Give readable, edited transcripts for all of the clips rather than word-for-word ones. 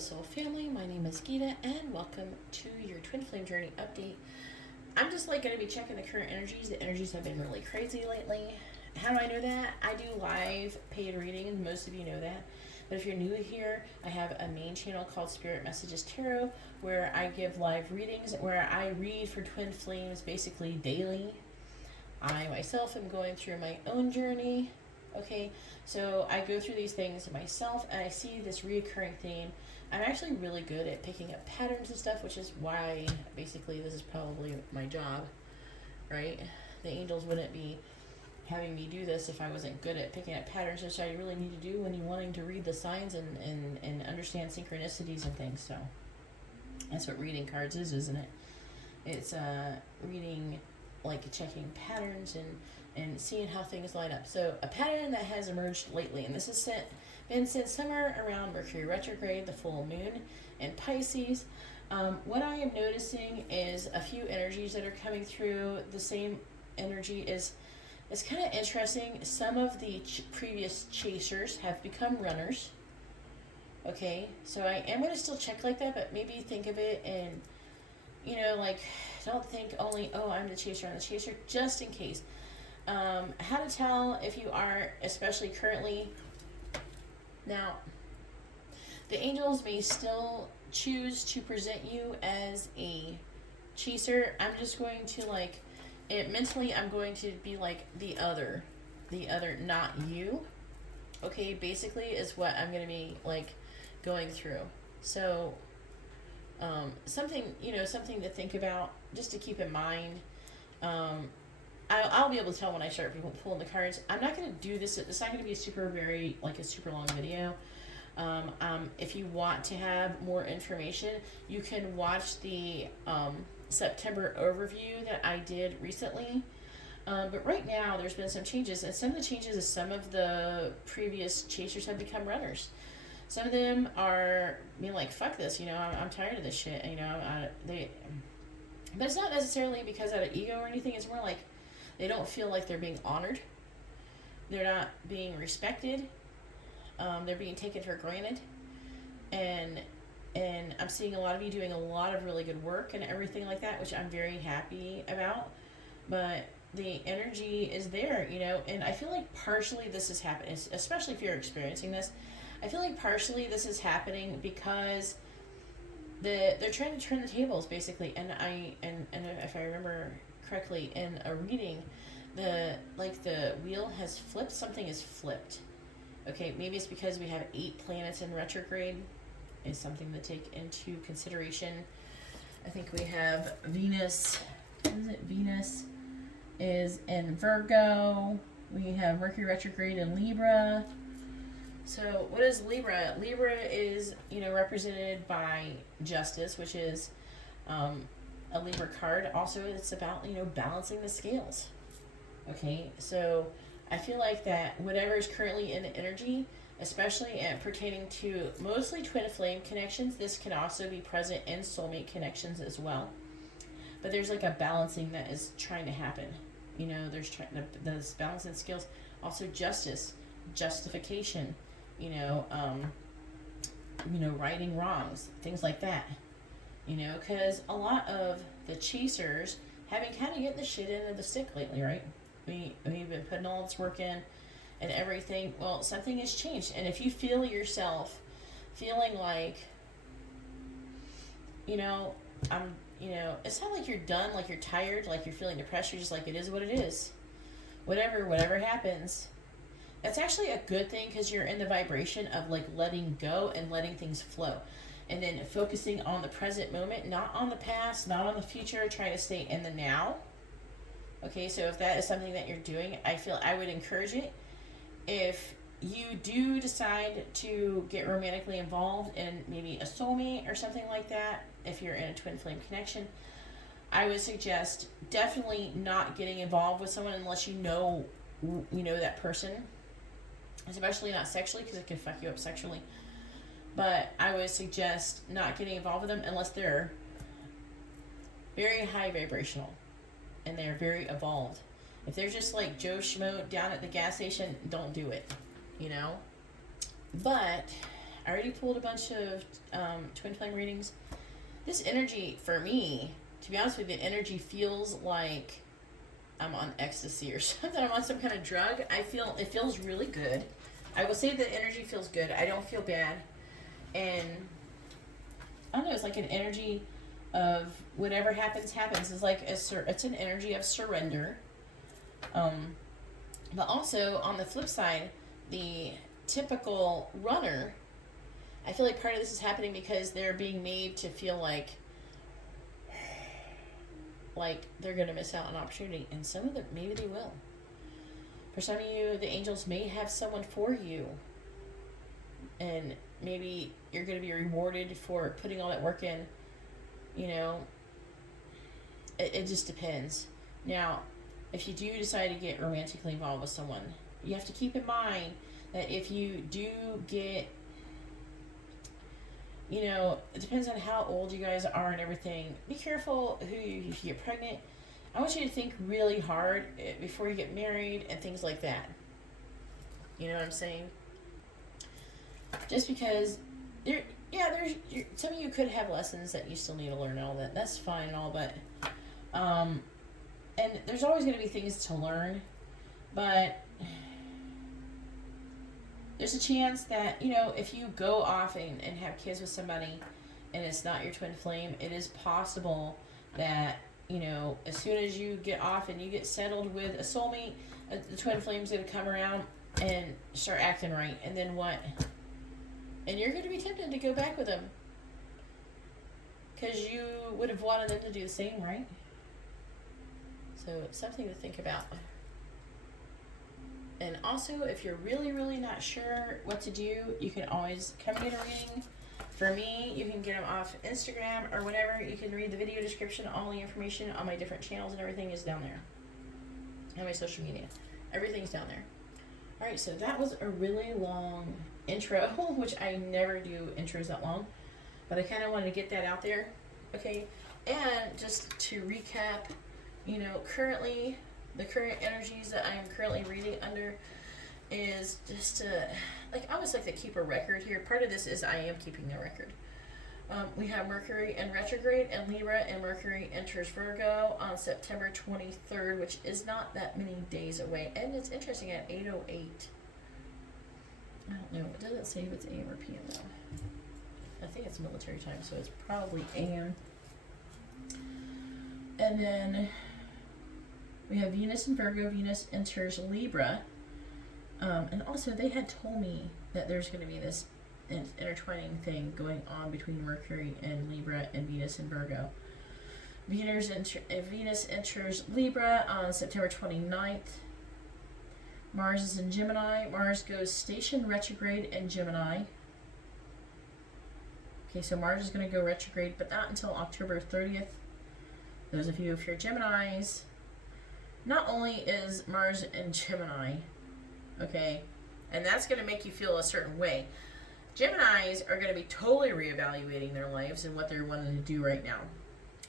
Soul Family. My name is Geeta, and welcome to your Twin Flame Journey update. I'm just going to be checking the current energies. The energies have been really crazy lately. How do I know that? I do live paid readings. Most of you know that. But if you're new here, I have a main channel called Spirit Messages Tarot, where I give live readings, where I read for Twin Flames basically daily. I myself am going through my own journey. Okay, so I go through these things myself, and I see this reoccurring theme. I'm actually really good at picking up patterns and stuff, which is why basically this is probably my job, right? The angels wouldn't be having me do this if I wasn't good at picking up patterns, which I really need to do when you're wanting to read the signs and understand synchronicities and things. So that's what reading cards is, isn't it? It's reading, like checking patterns and seeing how things line up. So a pattern that has emerged lately, and this has been since somewhere around Mercury retrograde, the full moon in Pisces. What I am noticing is a few energies that are coming through. The same energy is, it's kind of interesting. Some of the previous chasers have become runners. Okay, so I am going to still check like that, but maybe think of it and, you know, like, don't think only, oh, I'm the chaser, just in case. How to tell if you are, especially currently. Now, the angels may still choose to present you as a chaser. I'm just going to mentally, I'm going to be like the other, not you. Okay, basically is what I'm going to be like going through. So, something to think about, just to keep in mind. I'll be able to tell when I start pulling the cards. I'm not going to do this. It's not going to be a super long video. If you want to have more information, you can watch the September overview that I did recently. But right now, there's been some changes. And some of the changes is some of the previous chasers have become runners. Some of them are being like, fuck this, I'm tired of this shit. But it's not necessarily because out of ego or anything. It's more like they don't feel like they're being honored. They're not being respected. They're being taken for granted. And I'm seeing a lot of you doing a lot of really good work and everything like that, which I'm very happy about. But the energy is there, and I feel like partially this is happening, especially if you're experiencing this. I feel like partially this is happening because they're trying to turn the tables, basically. And if I remember correctly in a reading, the wheel has flipped. Something is flipped. Okay, maybe it's because we have 8 planets in retrograde. Is something to take into consideration. I think we have Venus. What is it? Venus is in Virgo. We have Mercury retrograde in Libra. So what is Libra? Libra is, represented by justice, which is a Libra card. Also, it's about, balancing the scales. Okay, so I feel like that whatever is currently in the energy, especially pertaining to mostly twin flame connections, this can also be present in soulmate connections as well. But there's like a balancing that is trying to happen. There's this balancing scales. Also justice, justification, righting wrongs, things like that. Because a lot of the chasers have been kind of getting the shit into the stick lately, right? We've been putting all this work in and everything. Well, something has changed. And if you feel yourself feeling like, it's not like you're done, like you're tired, like you're feeling depressed, you're just like, it is what it is. Whatever happens. That's actually a good thing, because you're in the vibration of like letting go and letting things flow. And then focusing on the present moment, not on the past, not on the future, trying to stay in the now. Okay, so if that is something that you're doing, I would encourage it. If you do decide to get romantically involved in maybe a soulmate or something like that, if you're in a twin flame connection, I would suggest definitely not getting involved with someone unless you know that person, especially not sexually, because it can fuck you up sexually. But I would suggest not getting involved with them unless they're very high vibrational and they're very evolved. If they're just like Joe Schmo down at the gas station, don't do it, But I already pulled a bunch of twin flame readings. This energy, for me, to be honest with you, the energy feels like I'm on ecstasy or something. I'm on some kind of drug. It feels really good. I will say the energy feels good. I don't feel bad. And I don't know, it's like an energy of whatever happens, happens. It's like it's an energy of surrender. But also, on the flip side, the typical runner, I feel like part of this is happening because they're being made to feel like they're going to miss out on opportunity. And some of them, maybe they will. For some of you, the angels may have someone for you. And maybe you're going to be rewarded for putting all that work in. You know, it just depends. Now, if you do decide to get romantically involved with someone, you have to keep in mind that if you do get, you know, it depends on how old you guys are and everything. Be careful if you get pregnant. I want you to think really hard before you get married and things like that. You know what I'm saying? Just because some of you could have lessons that you still need to learn and all that. That's fine and all, but and there's always going to be things to learn, but there's a chance that, you know, if you go off and have kids with somebody and it's not your twin flame, it is possible that, you know, as soon as you get off and you get settled with a soulmate, the twin flame's going to come around and start acting right. And then what? And you're going to be tempted to go back with them because you would have wanted them to do the same, right? So it's something to think about. And also, if you're really, really not sure what to do, you can always come and get a reading. For me, you can get them off Instagram or whatever. You can read the video description. All the information on my different channels and everything is down there. And my social media. Everything's down there. Alright, so that was a really long intro, which I never do intros that long. But I kind of wanted to get that out there. Okay, and just to recap, you know, currently, the current energies that I am currently reading under is just to, like, almost like to keep a record here. Part of this is I am keeping the record. We have Mercury in retrograde and Libra, and Mercury enters Virgo on September 23rd, which is not that many days away. And it's interesting at 8:08. I don't know. It doesn't say if it's AM or PM, though. I think it's military time, so it's probably AM. And then we have Venus in Virgo. Venus enters Libra. And also, they had told me that there's going to be this intertwining thing going on between Mercury and Libra and Venus in Virgo. Venus enters Libra on September 29th. Mars is in Gemini. Mars goes station retrograde in Gemini. Okay, so Mars is going to go retrograde, but not until October 30th. Those of you, if you're Geminis, not only is Mars in Gemini, okay, and that's going to make you feel a certain way. Geminis are going to be totally reevaluating their lives and what they're wanting to do right now.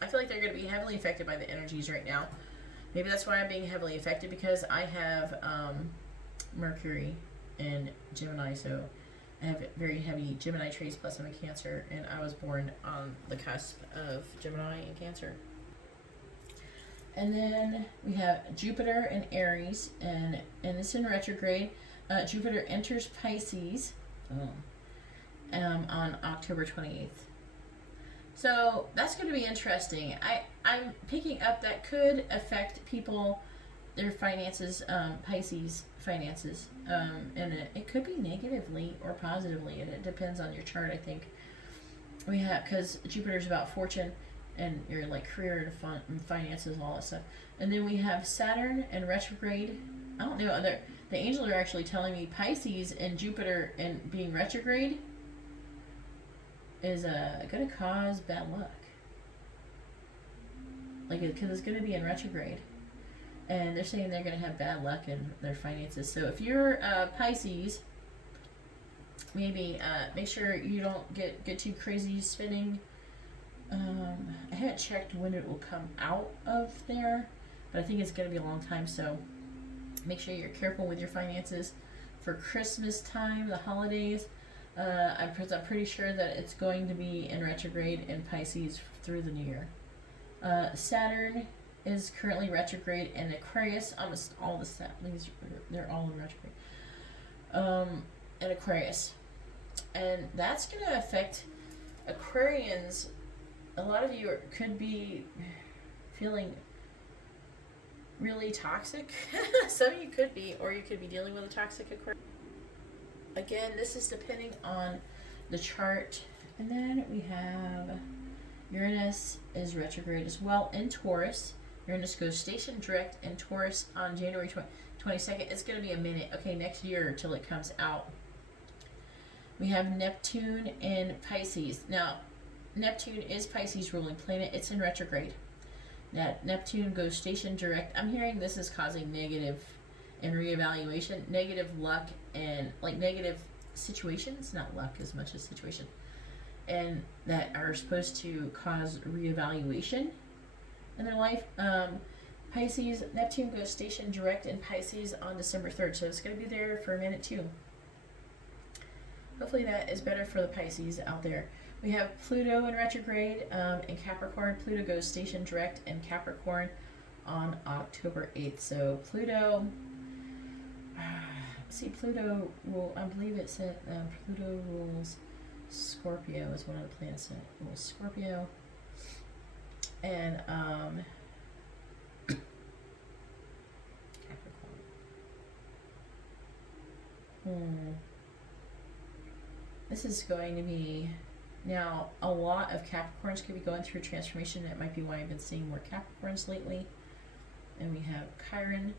I feel like they're going to be heavily affected by the energies right now. Maybe that's why I'm being heavily affected, because I have Mercury in Gemini, so I have very heavy Gemini traits, plus I'm a Cancer, and I was born on the cusp of Gemini and Cancer. And then we have Jupiter in Aries, and it's in retrograde. Jupiter enters Pisces on October 28th. So that's going to be interesting. I'm picking up that could affect people, their finances, Pisces finances. And it could be negatively or positively, and it depends on your chart, I think. We have, because Jupiter's about fortune and your like career and finances and all that stuff. And then we have Saturn and retrograde. I don't know, the angels are actually telling me Pisces and Jupiter and being retrograde is going to cause bad luck. Like, because it's going to be in retrograde. And they're saying they're going to have bad luck in their finances. So if you're Pisces, maybe make sure you don't get too crazy spending. I haven't checked when it will come out of there, but I think it's going to be a long time, so make sure you're careful with your finances for Christmas time, the holidays. I'm pretty sure that it's going to be in retrograde in Pisces through the new year. Saturn is currently retrograde in Aquarius. Almost all the these they're all in retrograde. In Aquarius, and that's going to affect Aquarians. A lot of you could be feeling really toxic. Some of you could be, or you could be dealing with a toxic Aquarius. Again, this is depending on the chart. And then we have Uranus is retrograde as well in Taurus. Uranus goes station direct in Taurus on January 22nd. It's going to be a minute. Okay, next year till it comes out. We have Neptune in Pisces. Now, Neptune is Pisces ruling planet. It's in retrograde. That Neptune goes station direct. I'm hearing this is causing negative and reevaluation, negative luck, and like negative situations, not luck as much as situation, and that are supposed to cause reevaluation in their life. Pisces, Neptune goes station direct in Pisces on December 3rd, so it's going to be there for a minute too. Hopefully that is better for the Pisces out there. We have Pluto in retrograde in Capricorn. Pluto goes station direct in Capricorn on October 8th. So Pluto, Pluto will, I believe it said Pluto rules Scorpio is one of the planets that rules Scorpio. And Capricorn. This is going to be, now a lot of Capricorns could be going through a transformation. That might be why I've been seeing more Capricorns lately. And we have Chiron,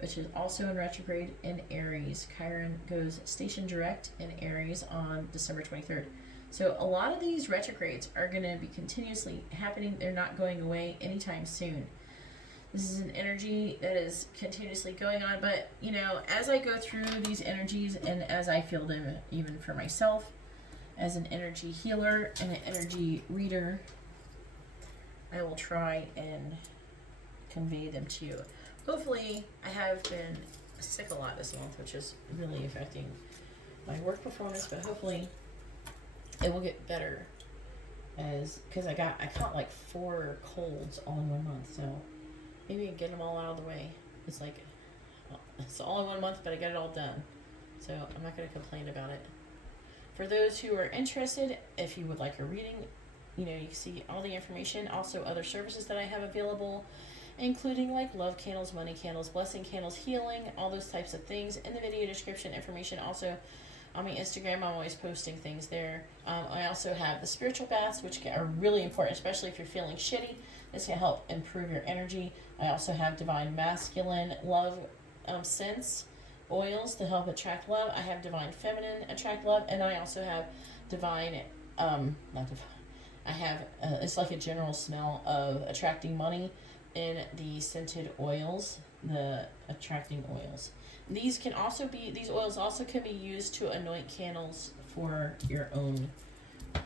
which is also in retrograde in Aries. Chiron goes station direct in Aries on December 23rd. So a lot of these retrogrades are going to be continuously happening. They're not going away anytime soon. This is an energy that is continuously going on, but you know, as I go through these energies and as I feel them, even for myself, as an energy healer and an energy reader, I will try and convey them to you. Hopefully, I have been sick a lot this month, which is really affecting my work performance, but hopefully it will get better, because I caught like 4 colds all in 1 month, so maybe get them all out of the way. It's like, it's all in 1 month, but I got it all done. So I'm not going to complain about it. For those who are interested, if you would like a reading, you know, you can see all the information. Also other services that I have available, including like love candles, money candles, blessing candles, healing, all those types of things in the video description information. Also on my Instagram, I'm always posting things there. I also have the spiritual baths, which are really important, especially if you're feeling shitty. This can help improve your energy. I also have divine masculine love scents, oils to help attract love. I have divine feminine attract love, and I also have divine, it's like a general smell of attracting money in the scented oils, the attracting oils. These oils also can be used to anoint candles for your own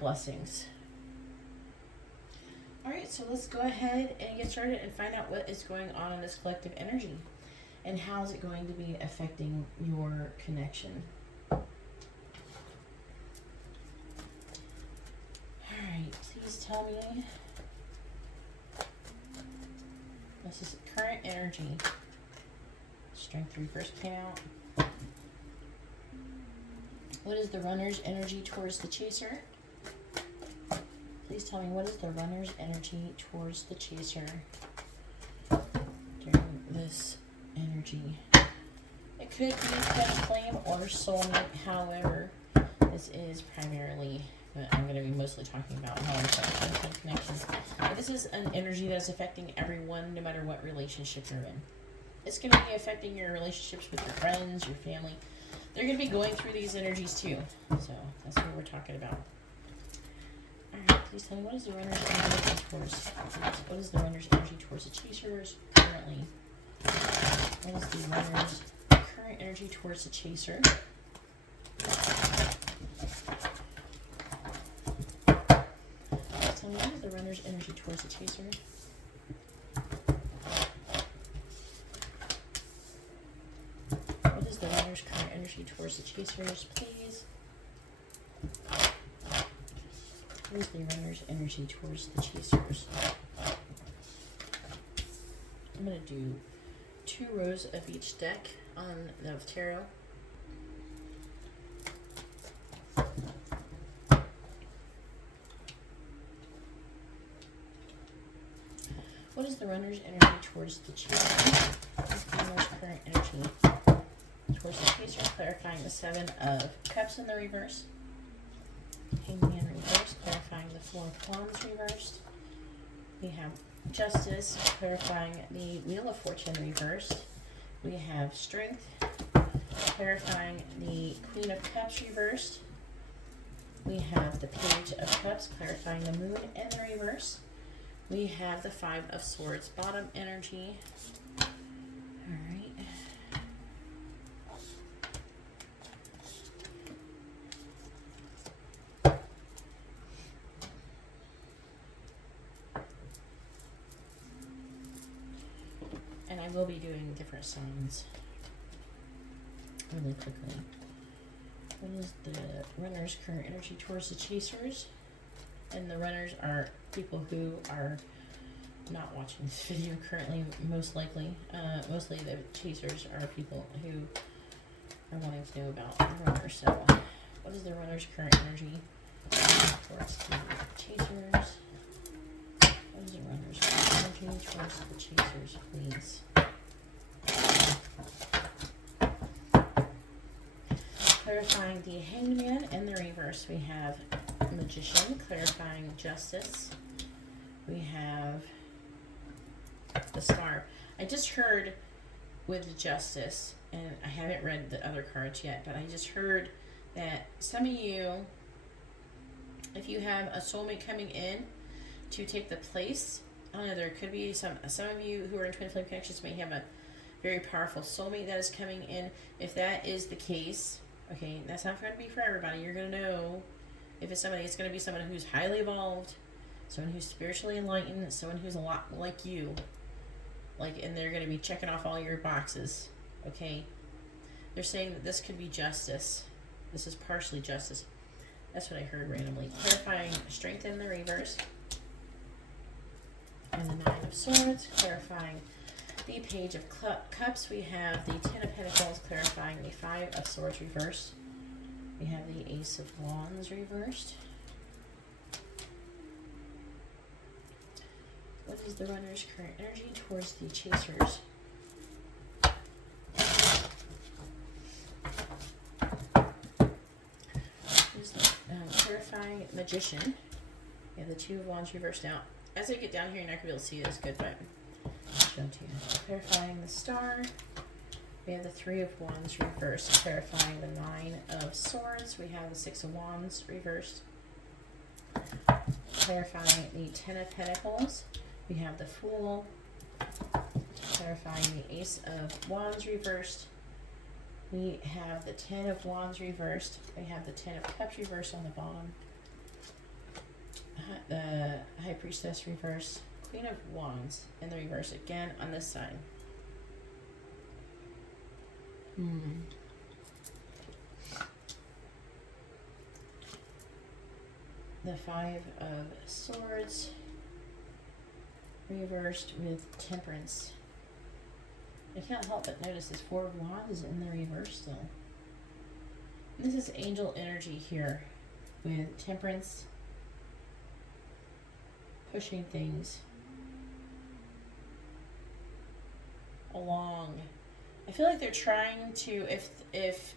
blessings. Alright, so let's go ahead and get started and find out what is going on in this collective energy and how is it going to be affecting your connection. Alright, please tell me. This is current energy. Strength reverse came out. What is the runner's energy towards the chaser? Please tell me, what is the runner's energy towards the chaser during this energy? It could be twin flame or soulmate. However, this is primarily, I'm going to be mostly talking about how I'm affecting connections. But this is an energy that is affecting everyone, no matter what relationship you're in. It's going to be affecting your relationships with your friends, your family. They're going to be going through these energies too. So that's what we're talking about. Alright, please tell me, what is the runner's energy towards? What is the runner's energy towards the chasers currently? What is the runner's current energy towards the chaser? Tell me, what is the runner's energy towards the chaser? What is the runner's current energy towards the chasers, please? What is the runner's energy towards the chasers? I'm going to do 2 rows of each deck on the tarot. What is the runner's energy towards the chaser? What's the runner's current energy towards the chaser? Clarifying the 7 of Cups in the reverse. Hangman reversed, clarifying the 4 of Wands reversed. We have Justice, clarifying the Wheel of Fortune reversed. We have Strength, clarifying the Queen of Cups reversed. We have the Page of Cups, clarifying the Moon in the reverse. We have the 5 of Swords, bottom energy. Alright. And I will be doing different signs really quickly. What is the runner's current energy towards the chasers? And the runners are people who are not watching this video currently, most likely. Mostly the chasers are people who are wanting to know about the runners. So, what is the runner's current energy towards the chasers? What is the runner's current energy towards the chasers, please? Clarifying the Hangman in the reverse, we have Magician, clarifying Justice. We have the Star. I just heard with Justice, and I haven't read the other cards yet, but I just heard that some of you, if you have a soulmate coming in to take the place, I don't know, there could be some of you who are in twin flame connections may have a very powerful soulmate that is coming in. If that is the case, okay, that's not going to be for everybody. You're going to know if it's somebody. It's going to be someone who's highly evolved, someone who's spiritually enlightened, someone who's a lot like you. And they're going to be checking off all your boxes, okay? They're saying that this could be Justice. This is partially Justice. That's what I heard randomly. Clarifying Strength in the reverse. And the 9 of Swords, clarifying the Page of Cups. We have the 10 of Pentacles, clarifying the 5 of Swords reversed. We have the Ace of Wands reversed. What is the runner's current energy towards the chasers? Is the clarifying Magician. We have the 2 of Wands reversed. Now, as I get down here, you're not going to be able to see this good, but I'll show it to you. Clarifying the Star. We have the 3 of Wands reversed, clarifying the 9 of Swords. We have the 6 of Wands reversed, clarifying the 10 of Pentacles. We have the Fool, clarifying the Ace of Wands reversed. We have the 10 of Wands reversed. We have the 10 of Cups reversed on the bottom. The High Priestess reversed. Queen of Wands in the reverse again on this side. The 5 of Swords reversed with Temperance. I can't help but notice this 4 of Wands in the reverse still. This is angel energy here with Temperance, pushing things along. I feel like they're trying to, if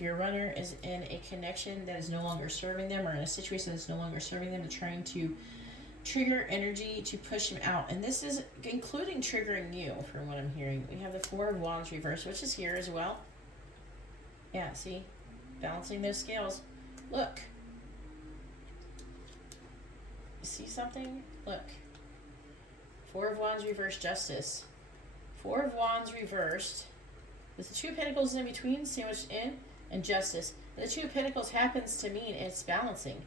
your runner is in a connection that is no longer serving them, or in a situation that's no longer serving them, they're trying to trigger energy to push them out. And this is including triggering you, from what I'm hearing. We have the 4 of Wands reversed, which is here as well. Yeah, see? Balancing those scales. Look. You see something? Look. 4 of Wands reversed, Justice. 4 of Wands reversed, with the 2 of Pentacles in between, sandwiched in, and Justice. And the 2 of Pentacles happens to mean it's balancing.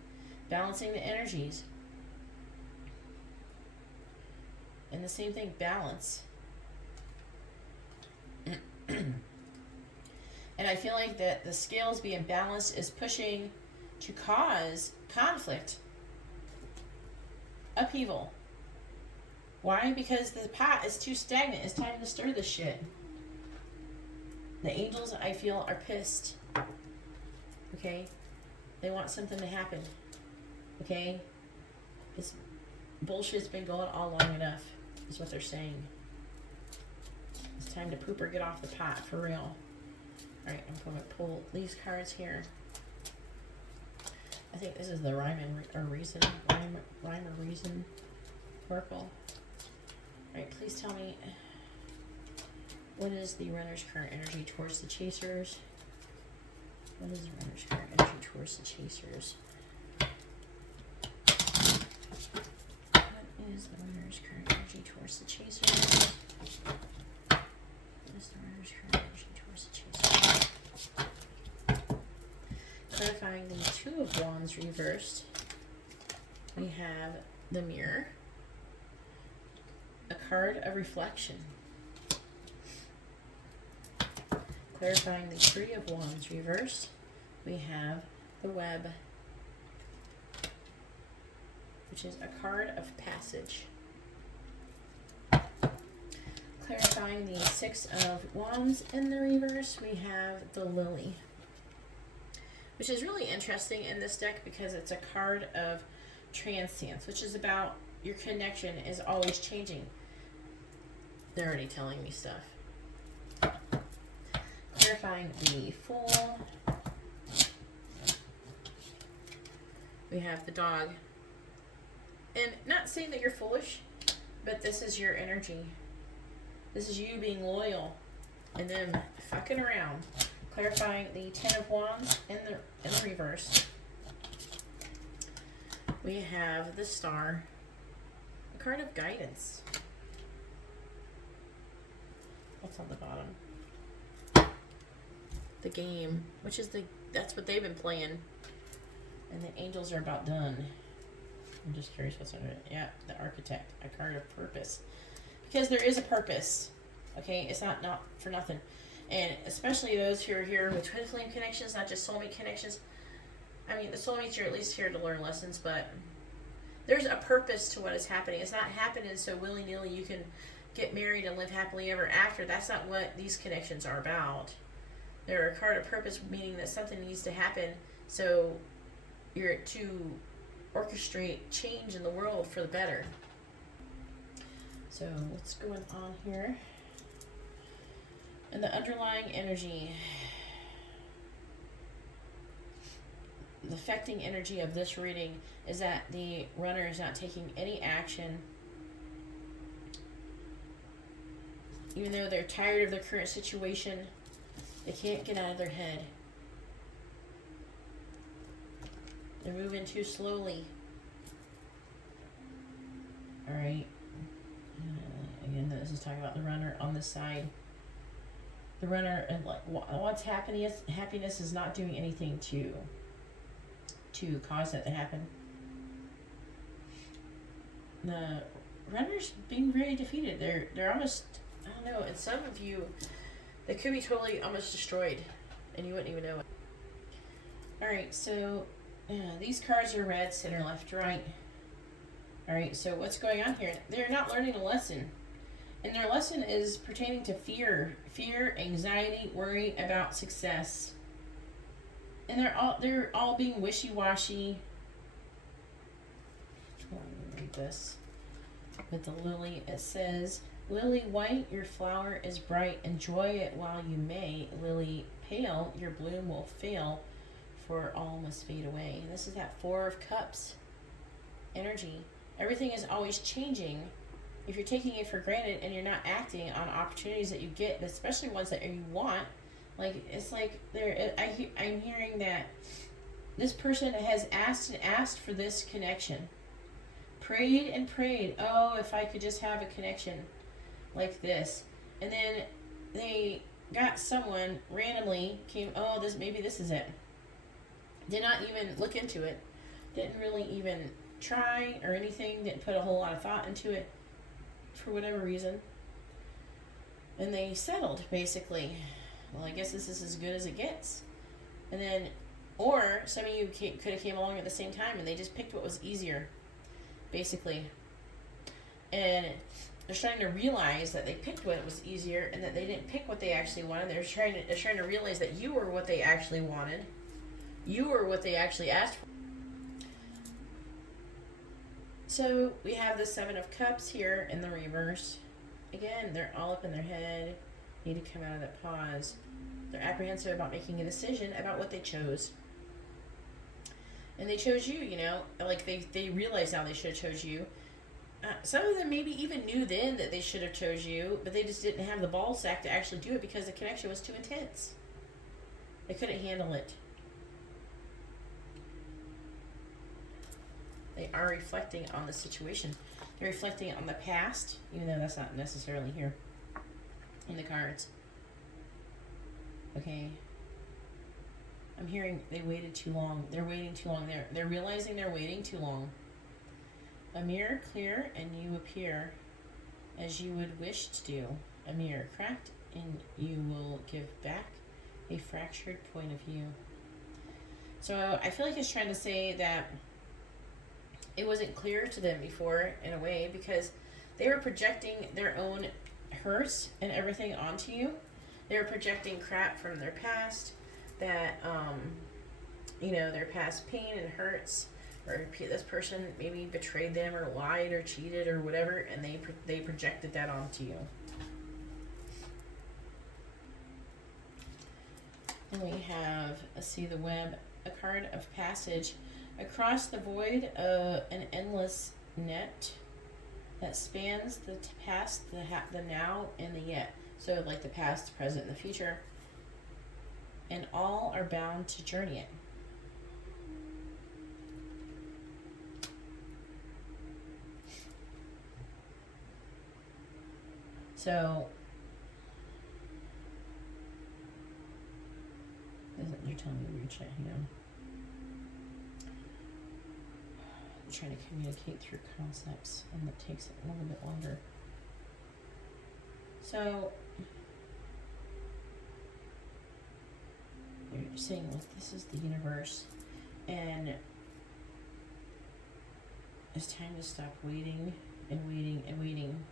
Balancing the energies. And the same thing, balance. And I feel like that the scales being balanced is pushing to cause conflict, upheaval. Why? Because the pot is too stagnant. It's time to stir this shit. The angels, I feel, are pissed. Okay? They want something to happen. Okay? This bullshit's been going on long enough, is what they're saying. It's time to poop or get off the pot, for real. Alright, I'm going to pull these cards here. I think this is the rhyme or reason oracle. Alright, please tell me, what is the runner's current energy towards the chasers? What is the runner's current energy towards the chasers? What is the runner's current energy towards the chasers? What is the runner's current energy towards the chasers? Clarifying the Two of Wands reversed, we have the Mirror, a card of reflection. Clarifying the Three of Wands reversed, we have the Web, which is a card of passage. Clarifying the Six of Wands in the reverse, we have the Lily, which is really interesting in this deck because it's a card of transience, which is about your connection is always changing. They're already telling me stuff. Clarifying the Fool, we have the Dog. And not saying that you're foolish, but this is your energy. This is you being loyal and them fucking around. Clarifying the Ten of Wands in the reverse, we have the Star, a card of guidance. What's on the bottom? The Game, which is that's what they've been playing. And the angels are about done. I'm just curious what's under it. Yeah, the Architect, a card of purpose. Because there is a purpose. Okay, it's not for nothing. And especially those who are here with twin flame connections, not just soulmate connections. I mean, the soulmates are at least here to learn lessons, but there's a purpose to what is happening. It's not happening so willy-nilly you can get married and live happily ever after. That's not what these connections are about. They're a card of purpose, meaning that something needs to happen so you're to orchestrate change in the world for the better. So what's going on here? And the underlying energy, the affecting energy of this reading is that the runner is not taking any action. Even though they're tired of their current situation, they can't get out of their head. They're moving too slowly. Alright. Again, this is talking about the runner on this side. The runner, and like, what's happiness is not doing anything to cause that to happen. The runner's being very defeated. They're almost, I don't know, and some of you, they could be totally almost destroyed, and you wouldn't even know it. Alright, so these cards are red, center, left, right. Alright, so what's going on here? They're not learning a lesson. And their lesson is pertaining to fear. Fear, anxiety, worry about success. And they're all being wishy-washy. Let me read this. With the lily, it says, Lily white, your flower is bright. Enjoy it while you may. Lily pale, your bloom will fail, for all must fade away. And this is that Four of Cups energy. Everything is always changing. If you're taking it for granted and you're not acting on opportunities that you get, especially ones that you want, like, it's like I'm hearing that this person has asked and asked for this connection. Prayed and prayed. Oh, if I could just have a connection like this. And then they got someone randomly came, oh, maybe this is it. Did not even look into it. Didn't really even try or anything. Didn't put a whole lot of thought into it. For whatever reason, and they settled basically. Well, I guess this is as good as it gets. And then Or some of you could have came along at the same time and they just picked what was easier, basically. And they're starting to realize that they picked what was easier and that they didn't pick what they actually wanted. They're trying to realize that you were what they actually wanted. You were what they actually asked for. So we have the Seven of Cups here in the reverse. Again, they're all up in their head. Need to come out of that pause. They're apprehensive about making a decision about what they chose. And they chose you, you know. Like, they realize now they should have chose you. Some of them maybe even knew then that they should have chose you, but they just didn't have the ball sack to actually do it because the connection was too intense. They couldn't handle it. They are reflecting on the situation. They're reflecting on the past, even though that's not necessarily here in the cards. Okay. I'm hearing they waited too long. They're waiting too long. They're realizing they're waiting too long. A mirror clear and you appear as you would wish to do. A mirror cracked and you will give back a fractured point of view. So I feel like it's trying to say that it wasn't clear to them before, in a way, because they were projecting their own hurts and everything onto you. They were projecting crap from their past, that, you know, their past pain and hurts, or this person maybe betrayed them or lied or cheated or whatever, and they projected that onto you. And we have, let's see, the web, a card of passage. Across the void of an endless net that spans the past, the now, and the yet. So like the past, the present, and the future. And all are bound to journey it. So, you're telling me to reach it, you know. Trying to communicate through concepts, and that takes it a little bit longer. So you're saying, like, this is the universe, and it's time to stop waiting and waiting and waiting.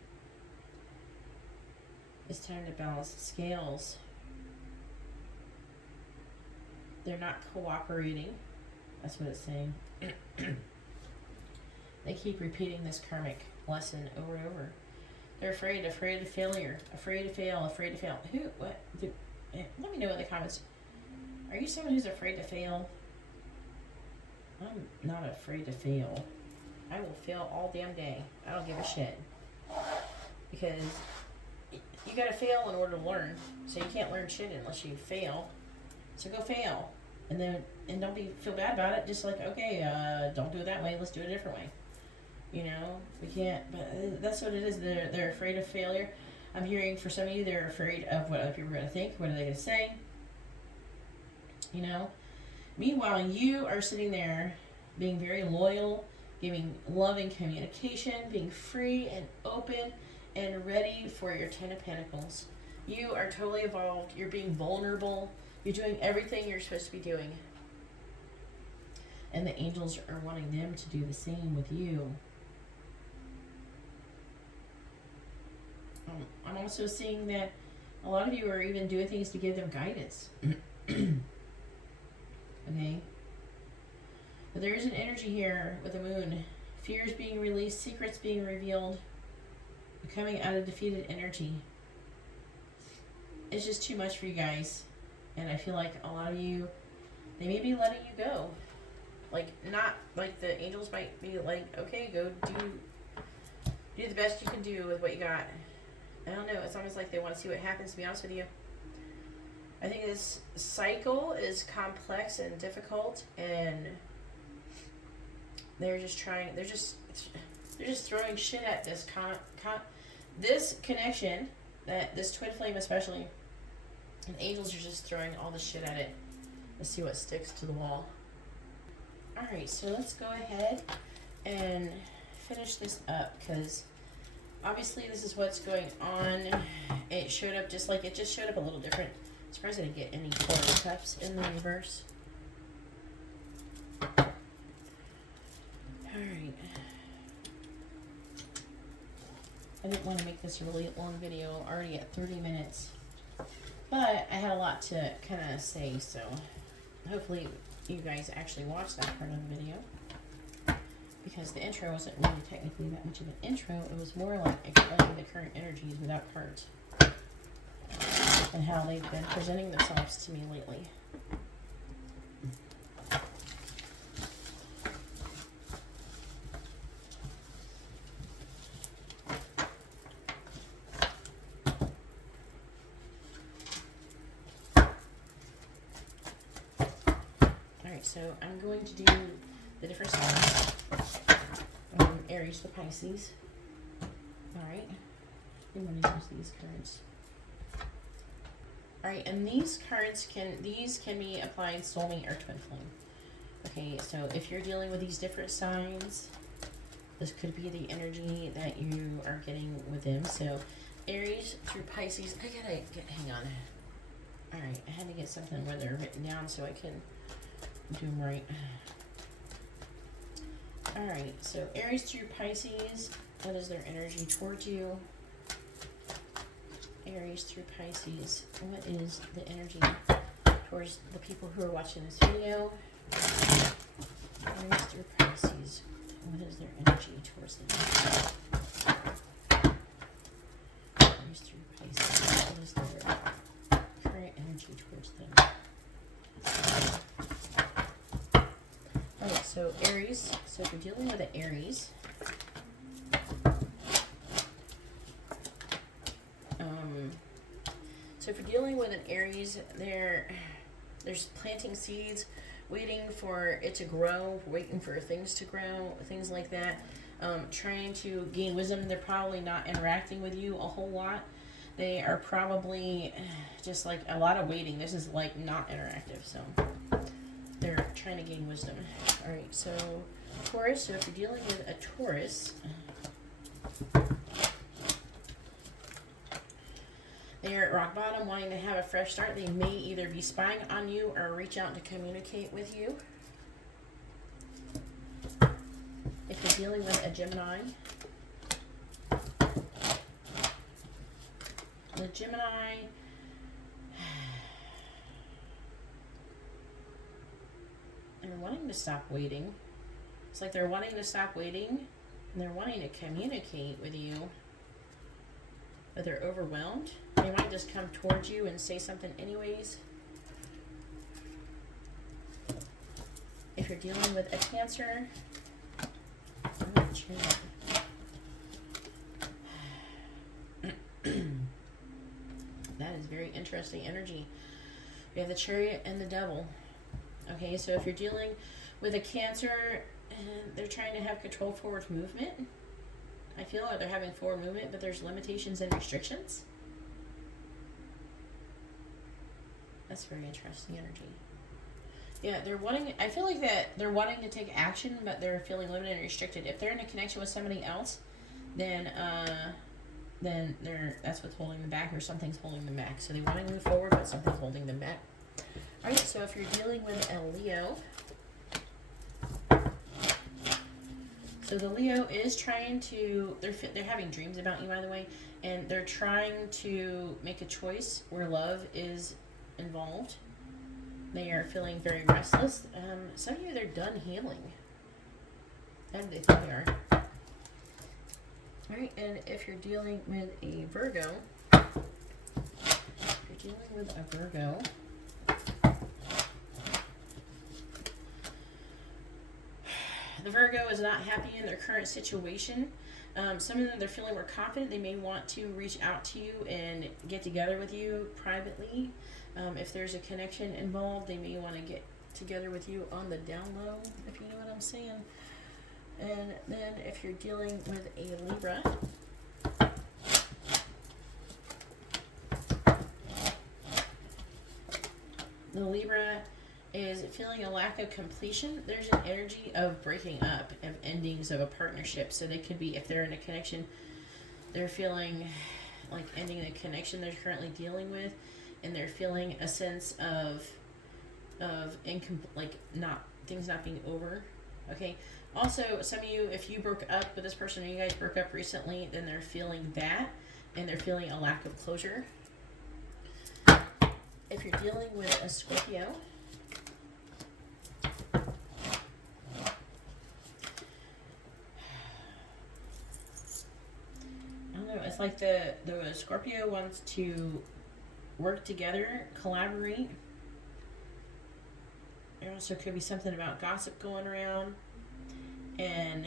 It's time to balance the scales. They're not cooperating. That's what it's saying. They keep repeating this karmic lesson over and over. They're afraid of failure, afraid to fail, afraid to fail. Who, what, let me know in the comments. Are you someone who's afraid to fail? I'm not afraid to fail. I will fail all damn day. I don't give a shit. Because you gotta fail in order to learn. So you can't learn shit unless you fail. So go fail. And don't feel bad about it. Just like, okay, don't do it that way. Let's do it a different way. You know, we can't, but that's what it is. They're afraid of failure. I'm hearing for some of you, they're afraid of what other people are going to think. What are they going to say? You know? Meanwhile, you are sitting there being very loyal, giving loving communication, being free and open and ready for your Ten of Pentacles. You are totally evolved. You're being vulnerable. You're doing everything you're supposed to be doing. And the angels are wanting them to do the same with you. I'm also seeing that a lot of you are even doing things to give them guidance. Okay? But there is an energy here with the moon. Fears being released, secrets being revealed, coming out of defeated energy. It's just too much for you guys. And I feel like a lot of you, they may be letting you go. Like, not, like the angels might be like, okay, go do the best you can do with what you got. I don't know, it's almost like they want to see what happens, to be honest with you. I think this cycle is complex and difficult, and they're just throwing shit at this this connection, that this twin flame especially, and angels are just throwing all the shit at it. Let's see what sticks to the wall. Alright, so let's go ahead and finish this up, because obviously this is what's going on. It showed up it just showed up a little different. I'm surprised I didn't get any Four of Cups in the reverse. didn't want to make this a really long video, already at 30 minutes. But I had a lot to kind of say, so hopefully you guys actually watched that part of the video. Because the intro wasn't really technically that much of an intro. It was more like explaining the current energies without cards. And how they've been presenting themselves to me lately. Alright, so I'm going to do the different signs. Aries to Pisces. Alright. I'm going to use these cards. Alright, and these cards can be applied soulmate or twin flame. Okay, so if you're dealing with these different signs, this could be the energy that you are getting with them. So Aries through Pisces. Hang on. Alright, I had to get something where they're written down so I can do them right. Alright, so Aries through Pisces, what is their energy towards you? Aries through Pisces, what is the energy towards the people who are watching this video? Aries through Pisces, what is their energy towards them? Aries through Pisces, what is their current energy towards them? Alright, so Aries, so if you're dealing with an Aries, so if you're dealing with an Aries, there's planting seeds, waiting for it to grow, waiting for things to grow, things like that, trying to gain wisdom. They're probably not interacting with you a whole lot. They are probably just like a lot of waiting. This is like not interactive, so they're trying to gain wisdom. All right, so Taurus, so if you're dealing with a Taurus, they're at rock bottom, wanting to have a fresh start. They may either be spying on you or reach out to communicate with you. If you're dealing with a Gemini, the Gemini, they're wanting to stop waiting. It's like they're wanting to stop waiting and they're wanting to communicate with you, but they're overwhelmed. They might just come towards you and say something anyways. If you're dealing with a Cancer, I'm not sure. That is very interesting energy. We have the Chariot and the Devil. Okay, so if you're dealing with a Cancer, they're trying to have control forward movement. I feel like they're having forward movement, but there's limitations and restrictions. That's very interesting energy. Yeah, they're wanting, I feel like that they're wanting to take action, but they're feeling limited and restricted. If they're in a connection with somebody else, then that's what's holding them back, or something's holding them back. So they want to move forward, but something's holding them back. All right, so if you're dealing with a Leo, so the Leo is trying to, they're having dreams about you, by the way, and they're trying to make a choice where love is involved. They are feeling very restless. Some of you, they're done healing. And they think they are. All right, and if you're dealing with a Virgo, the Virgo is not happy in their current situation. Some of them, they're feeling more confident. They may want to reach out to you and get together with you privately. If there's a connection involved, they may want to get together with you on the down low, if you know what I'm saying. And then if you're dealing with a Libra, the Libra is feeling a lack of completion. There's an energy of breaking up, of endings of a partnership. So they could be, if they're in a connection, they're feeling like ending the connection they're currently dealing with, and they're feeling a sense of things not being over. Okay, Also, some of you, if you broke up with this person or you guys broke up recently, then they're feeling that and they're feeling a lack of closure. If you're dealing with a Scorpio, I don't know, it's like the Scorpio wants to work together, collaborate. There also could be something about gossip going around, and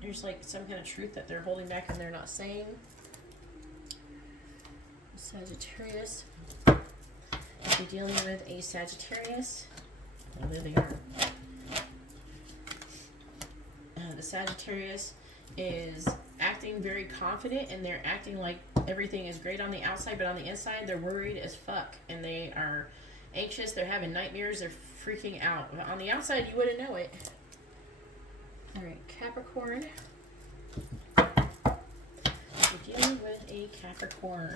there's like some kind of truth that they're holding back and they're not saying. Sagittarius. If you're dealing with a Sagittarius, well, there they are. The Sagittarius is acting very confident and they're acting like everything is great on the outside, but on the inside they're worried as fuck and they are anxious, they're having nightmares, they're freaking out. But on the outside you wouldn't know it. Alright, Capricorn. If you're dealing with a Capricorn.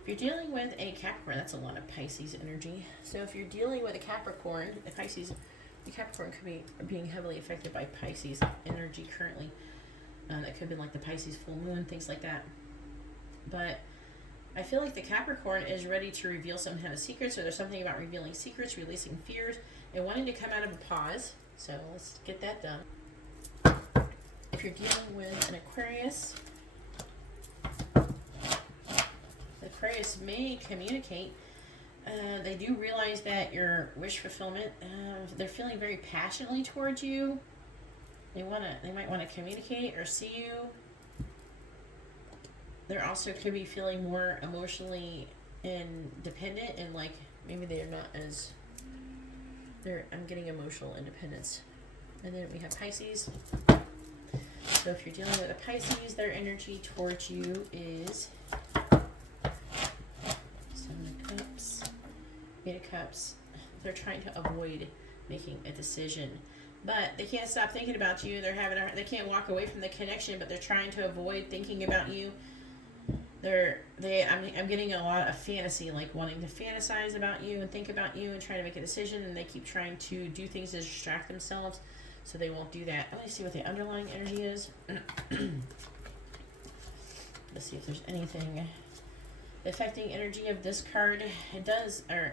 If you're dealing with a Capricorn, that's a lot of Pisces energy. So if you're dealing with a Capricorn, the Capricorn could be being heavily affected by Pisces energy currently. That could have been like the Pisces full moon, things like that. But I feel like the Capricorn is ready to reveal some kind of secrets, or there's something about revealing secrets, releasing fears, and wanting to come out of a pause. So let's get that done. If you're dealing with an Aquarius, Aquarius may communicate. They do realize that your wish fulfillment, they're feeling very passionately towards you. They might want to communicate or see you. They're also could be feeling more emotionally independent, and like maybe they're not as I'm getting emotional independence. And then we have Pisces. So if you're dealing with a Pisces, their energy towards you is Eight of Cups. They're trying to avoid making a decision, but they can't stop thinking about you. They can't walk away from the connection, but they're trying to avoid thinking about you. I'm getting a lot of fantasy, like wanting to fantasize about you and think about you and trying to make a decision, and they keep trying to do things to distract themselves, so they won't do that. Let me see what the underlying energy is. Let's see if there's anything. The affecting energy of this card,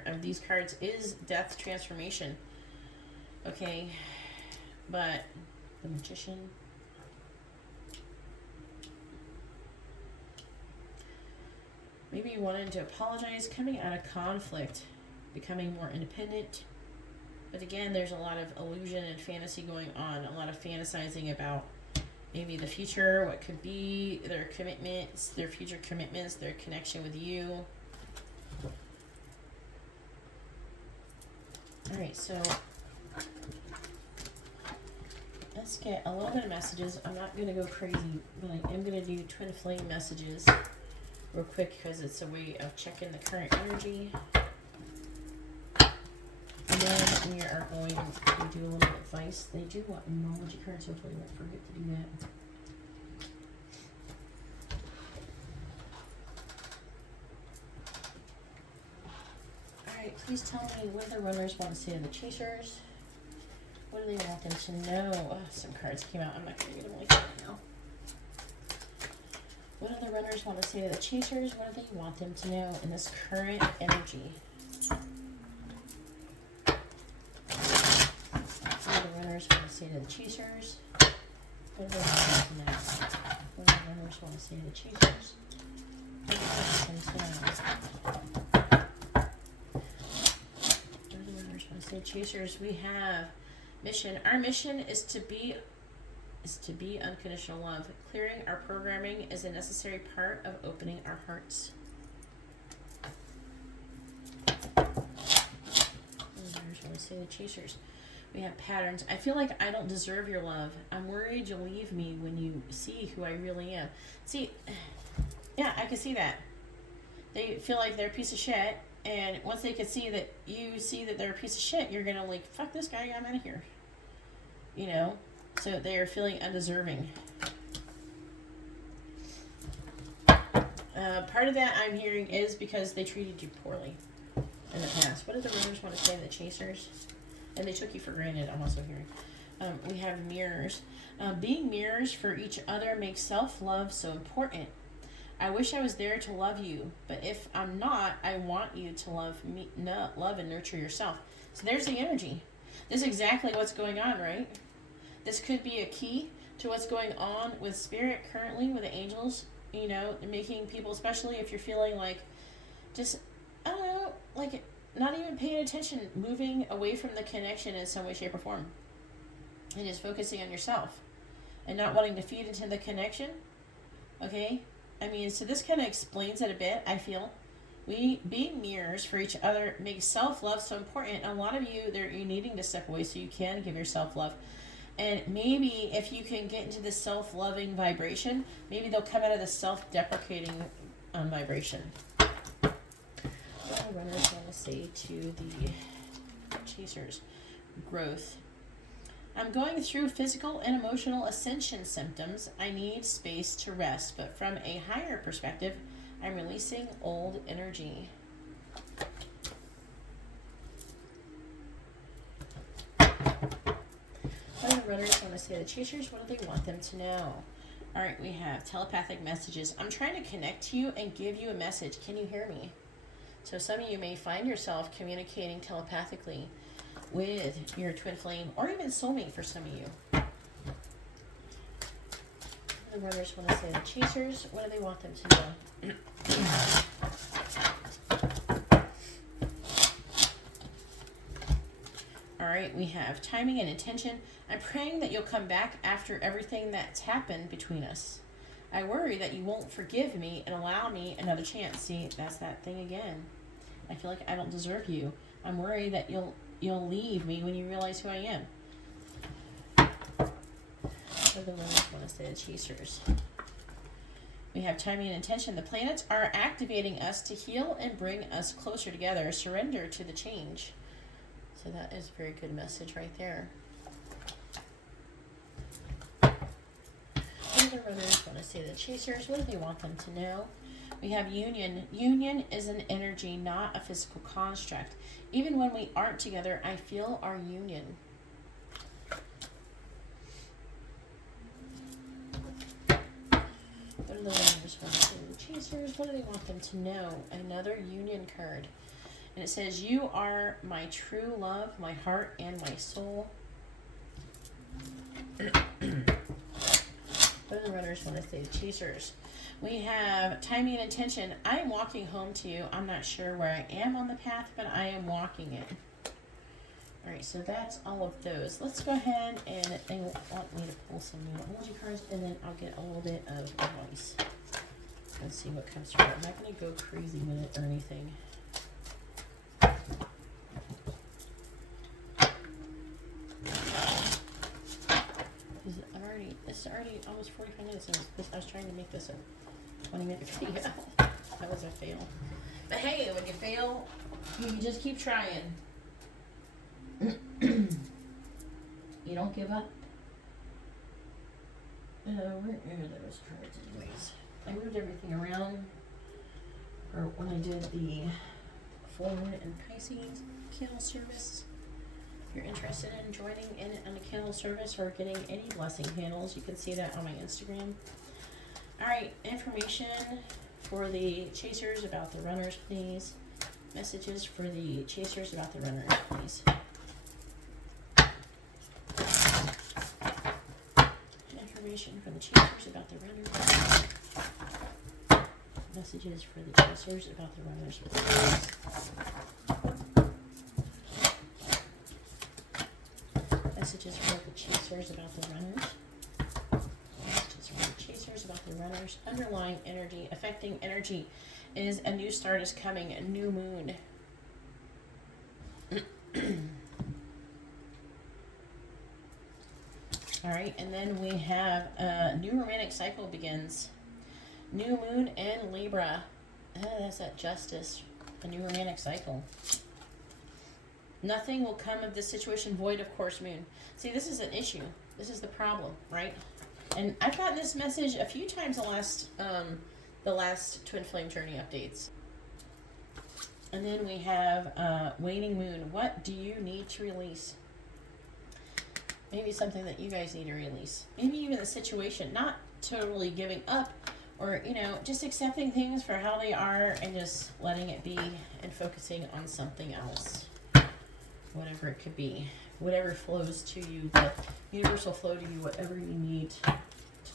of these cards, is death transformation. Okay, but the Magician. Maybe you wanted to apologize, coming out of conflict, becoming more independent. But again, there's a lot of illusion and fantasy going on, a lot of fantasizing about maybe the future, what could be, their commitments, their future commitments, their connection with you. Alright, so let's get a little bit of messages. I'm not going to go crazy, but I am going to do twin flame messages real quick because it's a way of checking the current energy. And then we are going to do a little advice. They do want numerology cards, hopefully I won't forget to do that. Alright, please tell me what the runners want to say to the chasers. What do they want them to know? Oh, some cards came out. I'm not going to get them like that now. What do the runners want to say to the chasers? What do they want them to know in this current energy? What do the runners want to say to the chasers? What do they want them to know? What do the runners want to say to the chasers? What do they want them to know? What do the runners want to say to chasers? We have mission. Our mission is to be unconditional love. Clearing our programming is a necessary part of opening our hearts. Here's what we say to chasers. We have patterns. I feel like I don't deserve your love. I'm worried you'll leave me when you see who I really am. See, yeah, I can see that. They feel like they're a piece of shit, and once they can see that you see that they're a piece of shit, you're gonna like, fuck this guy, I'm out of here. You know? So they are feeling undeserving. Part of that I'm hearing is because they treated you poorly in the past. What do the runners want to say to the chasers? And they took you for granted, I'm also hearing. We have mirrors. Being mirrors for each other makes self-love so important. I wish I was there to love you, but if I'm not, I want you to love me, love and nurture yourself. So there's the energy. This is exactly what's going on, right? This could be a key to what's going on with spirit currently, with the angels, you know, making people, especially if you're feeling like just, I don't know, like not even paying attention, moving away from the connection in some way, shape, or form, and just focusing on yourself and not wanting to feed into the connection. Okay? I mean, so this kind of explains it a bit, I feel. We being mirrors for each other makes self-love so important. A lot of you, you're needing to step away so you can give yourself love. And maybe if you can get into the self-loving vibration, maybe they'll come out of the self-deprecating vibration. What do runners want to say to the chasers? Growth. I'm going through physical and emotional ascension symptoms. I need space to rest, but from a higher perspective, I'm releasing old energy. What do the runners want to say to the chasers? What do they want them to know? All right, we have telepathic messages. I'm trying to connect to you and give you a message. Can you hear me? So some of you may find yourself communicating telepathically with your twin flame or even soulmate for some of you. The runners want to say the chasers. What do they want them to know? All right, we have timing and intention. I'm praying that you'll come back after everything that's happened between us. I worry that you won't forgive me and allow me another chance. See, that's that thing again. I feel like I don't deserve you. I'm worried that you'll leave me when you realize who I am. What do the runners want to say to chasers? We have timing and intention. The planets are activating us to heal and bring us closer together. Surrender to the change. So that is a very good message right there. What do the runners want to say to the chasers? What do they want them to know? We have union. Union is an energy, not a physical construct. Even when we aren't together, I feel our union. What do the runners want to say to the chasers? What do they want them to know? Another union card. And it says, you are my true love, my heart, and my soul. What do the runners want to say to chasers? We have timing and intention. I am walking home to you. I'm not sure where I am on the path, but I am walking it. All right, so that's all of those. Let's go ahead and they want me to pull some numerology cards, and then I'll get a little bit of advice. Let's see what comes through. I'm not going to go crazy with it or anything. It's already almost 45 minutes, and I was trying to make this a 20-minute video. That was a fail. But hey, when you fail, you just keep trying. You don't give up. Where are those cards anyways? I moved everything around for when I did the full moon and Pisces candle service. If you're interested in joining in on a candle service or getting any blessing candles, you can see that on my Instagram. All right, information for the chasers about the runners, please. Messages for the chasers about the runners, please. Information for the chasers about the runners. Messages for the chasers about the runners, please. Messages for the chasers about the runners. Messages for the chasers about the runners. Underlying energy, affecting energy is a new start is coming, a new moon. All right, and then we have a new romantic cycle begins. New moon in Libra. That's that justice, a new romantic cycle. Nothing will come of this situation void of course moon. See, this is an issue. This is the problem, right? And I've gotten this message a few times the last Twin Flame Journey updates. And then we have waning moon. What do you need to release? Maybe something that you guys need to release. Maybe even the situation, not totally giving up or, just accepting things for how they are and just letting it be and focusing on something else. Whatever it could be. Whatever flows to you. The universe will flow to you whatever you need to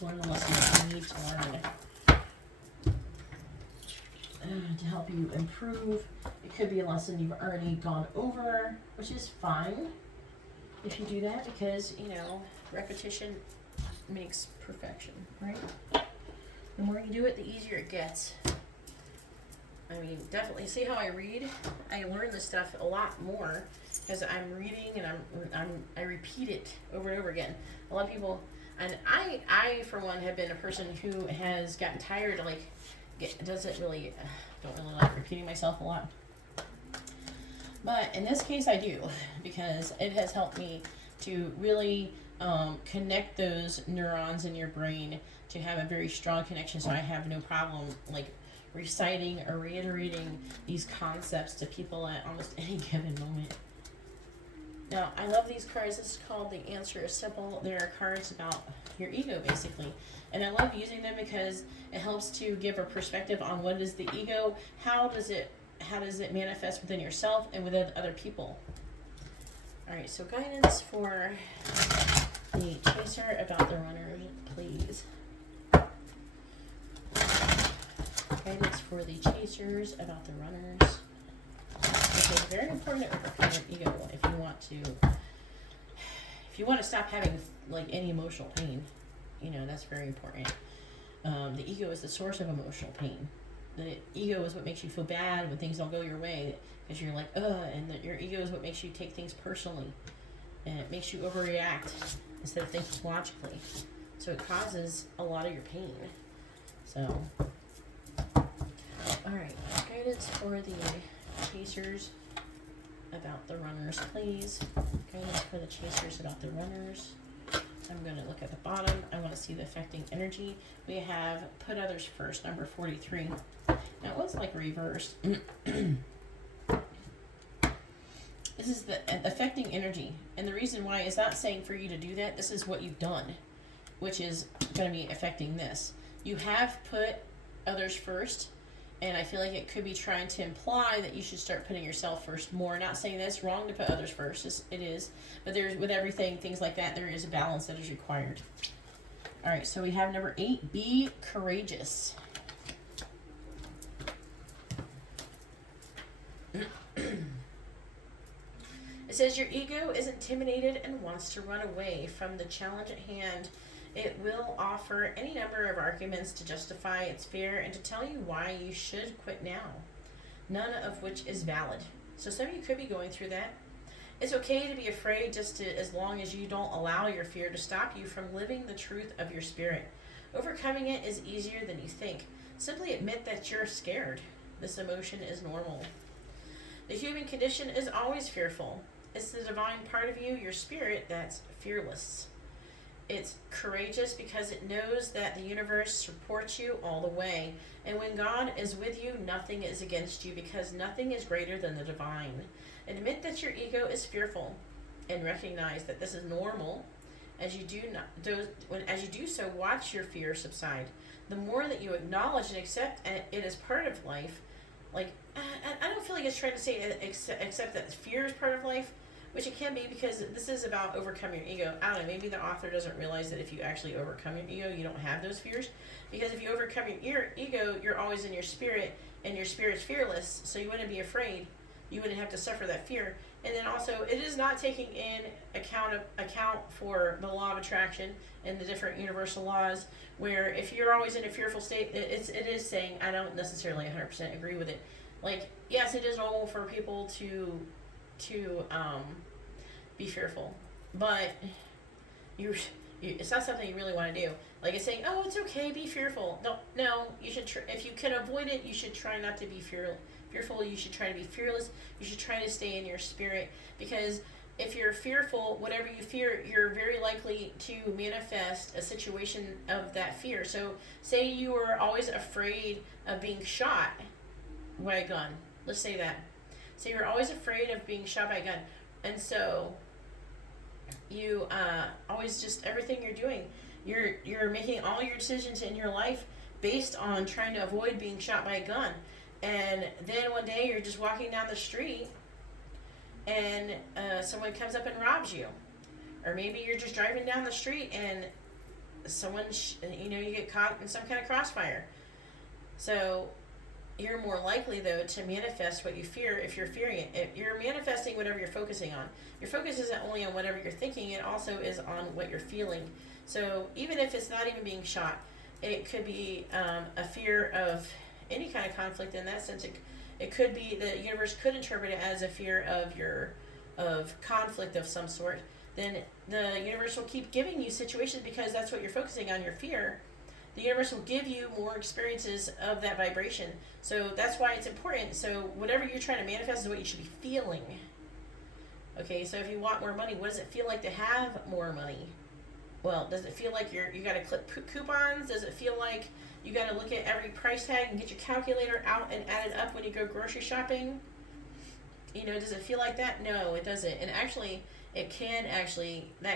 learn the lessons you need to learn. To help you improve. It could be a lesson you've already gone over, which is fine if you do that because, repetition makes perfection, right? The more you do it, the easier it gets. I mean, definitely. See how I read? I learn this stuff a lot more because I'm reading and I repeat it over and over again. A lot of people, and I for one have been a person who has gotten tired, don't really like repeating myself a lot. But in this case, I do because it has helped me to really connect those neurons in your brain to have a very strong connection, so I have no problem reciting or reiterating these concepts to people at almost any given moment. Now, I love these cards. This is called The Answer is Simple. They are cards about your ego, basically. And I love using them because it helps to give a perspective on what is the ego, how does it manifest within yourself and within other people. All right, so guidance for the chaser about the runners, please. Guidance for the chasers about the runners. It is very important to overcome your ego if you want to stop having any emotional pain. That's very important. The ego is the source of emotional pain. The ego is what makes you feel bad when things don't go your way because you're and your ego is what makes you take things personally, and it makes you overreact instead of thinking logically. So it causes a lot of your pain. So, all right, guidance for the chasers about the runners, please. Guidance for the chasers about the runners. I'm going to look at the bottom. I want to see the affecting energy. We have put others first, number 43. Now it was reversed. This is the affecting energy. And the reason why is not saying for you to do that. This is what you've done, which is going to be affecting this. You have put others first. And I feel like it could be trying to imply that you should start putting yourself first more. Not saying that it's wrong to put others first. It is. But with everything, things like that, there is a balance that is required. All right, so we have number 8. Be courageous. It says your ego is intimidated and wants to run away from the challenge at hand. It will offer any number of arguments to justify its fear and to tell you why you should quit now, none of which is valid. So some of you could be going through that. It's okay to be afraid as long as you don't allow your fear to stop you from living the truth of your spirit. Overcoming it is easier than you think. Simply admit that you're scared. This emotion is normal. The human condition is always fearful. It's the divine part of you, your spirit, that's fearless. It's courageous because it knows that the universe supports you all the way. And when God is with you, nothing is against you because nothing is greater than the divine. Admit that your ego is fearful and recognize that this is normal. As you do so, watch your fear subside. The more that you acknowledge and accept it as part of life, I don't feel like it's trying to say accept that fear is part of life, which it can be because this is about overcoming your ego. I don't know, maybe the author doesn't realize that if you actually overcome your ego, you don't have those fears. Because if you overcome your ego, you're always in your spirit, and your spirit's fearless, so you wouldn't be afraid. You wouldn't have to suffer that fear. And then also, it is not taking in account for the law of attraction and the different universal laws, where if you're always in a fearful state, it is saying, I don't necessarily 100% agree with it. Yes, it is normal for people to be fearful, but it's not something you really want to do. It's saying, oh, it's okay, be fearful. No, you should if you can avoid it, you should try not to be fearful. You should try to be fearless. You should try to stay in your spirit, because if you're fearful, whatever you fear, you're very likely to manifest a situation of that fear. So say you were always afraid of being shot by a gun. Let's say that. So you're always afraid of being shot by a gun. And so You always just everything you're doing, you're making all your decisions in your life based on trying to avoid being shot by a gun. And then one day you're just walking down the street and someone comes up and robs you. Or maybe you're just driving down the street and someone, you get caught in some kind of crossfire. So you're more likely, though, to manifest what you fear if you're fearing it. If you're manifesting whatever you're focusing on. Your focus isn't only on whatever you're thinking, it also is on what you're feeling. So even if it's not even being shot, it could be a fear of any kind of conflict. In that sense, it could be, the universe could interpret it as a fear of conflict of some sort. Then the universe will keep giving you situations because that's what you're focusing on, your fear. The universe will give you more experiences of that vibration. So that's why it's important. So whatever you're trying to manifest is what you should be feeling. Okay, so if you want more money, what does it feel like to have more money? Well, does it feel like you got to clip coupons? Does it feel like you got to look at every price tag and get your calculator out and add it up when you go grocery shopping? Does it feel like that? No, it doesn't. And actually, that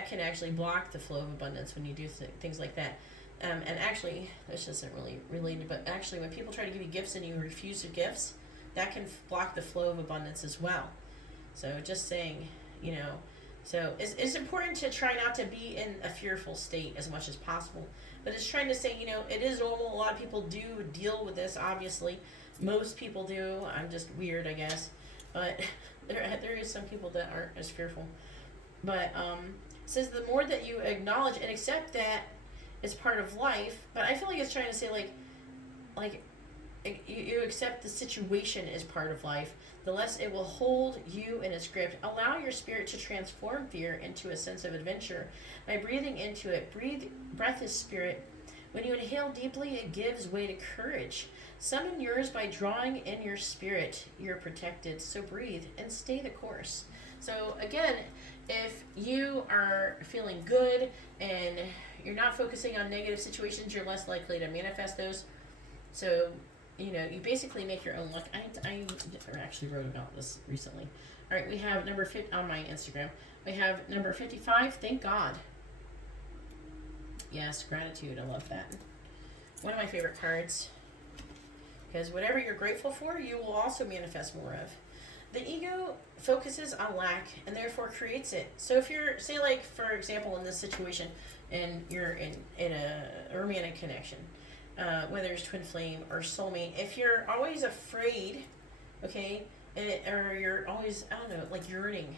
can actually block the flow of abundance when you do things like that. And actually, this isn't really related, but actually when people try to give you gifts and you refuse the gifts, that can block the flow of abundance as well. So just saying, so it's important to try not to be in a fearful state as much as possible. But it's trying to say, it is normal. A lot of people do deal with this, obviously. Most people do. I'm just weird, I guess. But there is some people that aren't as fearful. But it says the more that you acknowledge and accept that it's part of life, but I feel like it's trying to say like you accept the situation as part of life, the less it will hold you in its grip. Allow your spirit to transform fear into a sense of adventure by breathing into it. Breath is spirit. When you inhale deeply, it gives way to courage. Summon yours by drawing in your spirit. You're protected, so breathe and stay the course. So again, if you are feeling good and you're not focusing on negative situations, you're less likely to manifest those. So, you basically make your own luck. I actually wrote about this recently. All right, we have number 50 on my Instagram. We have number 55, thank God. Yes, gratitude, I love that. One of my favorite cards. Because whatever you're grateful for, you will also manifest more of. The ego focuses on lack and therefore creates it. So if you're, say like, for example, in this situation, and you're in a romantic connection, whether it's twin flame or soulmate, if you're always afraid, okay, or you're always, I don't know, like yearning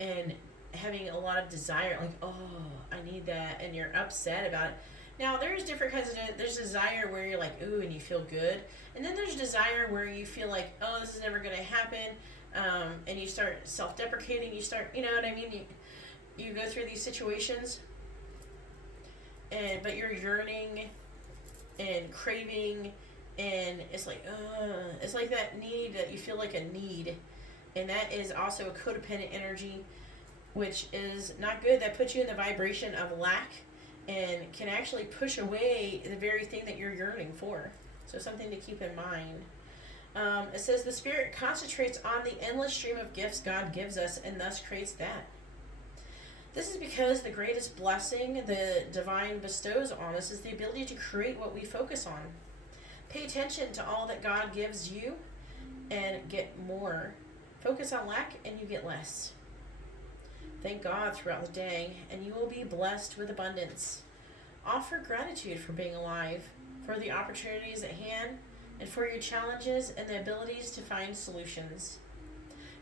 and having a lot of desire, like, oh, I need that, and you're upset about it. Now, there's different kinds of, there's desire where you're like, ooh, and you feel good. And then there's desire where you feel like, oh, this is never going to happen. And you start self-deprecating. You start, you know what I mean? You go through these situations, but you're yearning and craving, and it's like that need, that you feel like a need. And that is also a codependent energy, which is not good. That puts you in the vibration of lack and can actually push away the very thing that you're yearning for. So something to keep in mind. It says the spirit concentrates on the endless stream of gifts God gives us and thus creates that. This is because the greatest blessing the divine bestows on us is the ability to create what we focus on. Pay attention to all that God gives you and get more. Focus on lack and you get less. Thank God throughout the day, and you will be blessed with abundance. Offer gratitude for being alive, for the opportunities at hand, and for your challenges and the abilities to find solutions.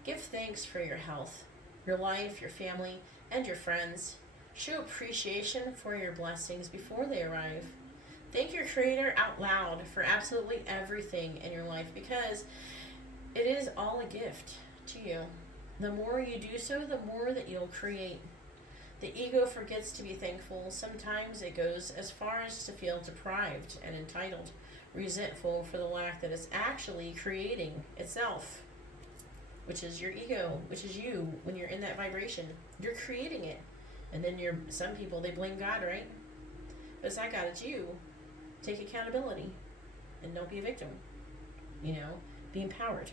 Give thanks for your health, your life, your family, and your friends. Show appreciation for your blessings before they arrive. Thank your Creator out loud for absolutely everything in your life, because it is all a gift to you. The more you do so, the more that you'll create. The ego forgets to be thankful. Sometimes it goes as far as to feel deprived and entitled, resentful for the lack that it's actually creating itself, which is your ego, which is you. When you're in that vibration, you're creating it. And then some people, they blame God, right? But it's not God, it's you. Take accountability and don't be a victim. Be empowered.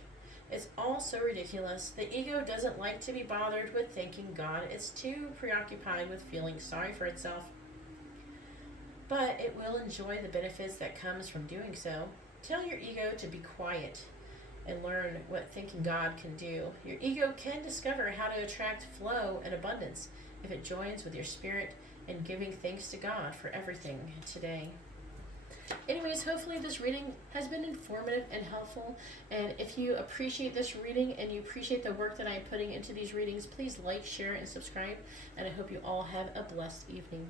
It's all so ridiculous. The ego doesn't like to be bothered with thanking God. It's too preoccupied with feeling sorry for itself. But it will enjoy the benefits that comes from doing so. Tell your ego to be quiet and learn what thanking God can do. Your ego can discover how to attract flow and abundance if it joins with your spirit in giving thanks to God for everything today. Anyways, hopefully this reading has been informative and helpful. And if you appreciate this reading and you appreciate the work that I'm putting into these readings, please like, share, and subscribe. And I hope you all have a blessed evening.